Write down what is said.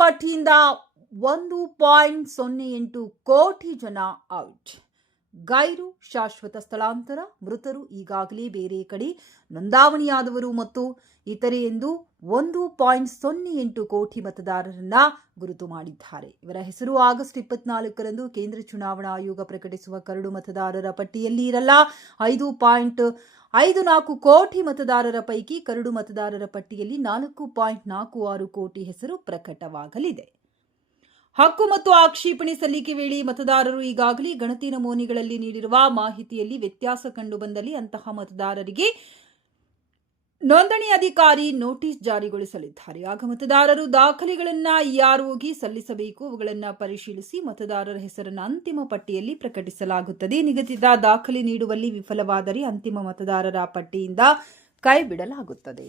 ಪಟ್ಟಿಯಿಂದ 1.08 ಕೋಟಿ ಜನ ಔಟ್. ಗೈರು ಶಾಶ್ವತ ಸ್ಥಳಾಂತರ, ಮೃತರು ಈಗಾಗಲೇ ಬೇರೆ ಕಡೆ ನೋಂದಾವಣಿಯಾದವರು ಮತ್ತು ಇತರೆ ಎಂದು 1.08 ಕೋಟಿ ಮತದಾರರನ್ನ ಗುರುತು ಮಾಡಿದ್ದಾರೆ. ಇವರ ಹೆಸರು ಆಗಸ್ಟ್ 24ರಂದು ಕೇಂದ್ರ ಚುನಾವಣಾ ಆಯೋಗ ಪ್ರಕಟಿಸುವ ಕರಡು ಮತದಾರರ ಪಟ್ಟಿಯಲ್ಲಿ ಇರಲ್ಲ. 5.54 ಕೋಟಿ ಮತದಾರರ ಪೈಕಿ ಕರಡು ಮತದಾರರ ಪಟ್ಟಿಯಲ್ಲಿ 4.46 ಕೋಟಿ ಹೆಸರು ಪ್ರಕಟವಾಗಲಿದೆ. ಹಕ್ಕು ಮತ್ತು ಆಕ್ಷೇಪಣೆ ಸಲ್ಲಿಕೆ ವೇಳೆ ಮತದಾರರು ಈಗಾಗಲೇ ಗಣತಿ ನಮೂನೆಗಳಲ್ಲಿ ನೀಡಿರುವ ಮಾಹಿತಿಯಲ್ಲಿ ವ್ಯತ್ಯಾಸ ಕಂಡುಬಂದಲ್ಲಿ ಅಂತಹ ಮತದಾರರಿಗೆ ನೋಂದಣಿ ಅಧಿಕಾರಿ ನೋಟಿಸ್ ಜಾರಿಗೊಳಿಸಲಿದ್ದಾರೆ. ಆಗ ಮತದಾರರು ದಾಖಲೆಗಳನ್ನು ಇಆರ್ಒಗೆ ಸಲ್ಲಿಸಬೇಕು. ಅವುಗಳನ್ನು ಪರಿಶೀಲಿಸಿ ಮತದಾರರ ಹೆಸರನ್ನು ಅಂತಿಮ ಪಟ್ಟಿಯಲ್ಲಿ ಪ್ರಕಟಿಸಲಾಗುತ್ತದೆ. ನಿಗದಿತ ದಾಖಲೆ ನೀಡುವಲ್ಲಿ ವಿಫಲವಾದರೆ ಅಂತಿಮ ಮತದಾರರ ಪಟ್ಟಿಯಿಂದ ಕೈಬಿಡಲಾಗುತ್ತದೆ.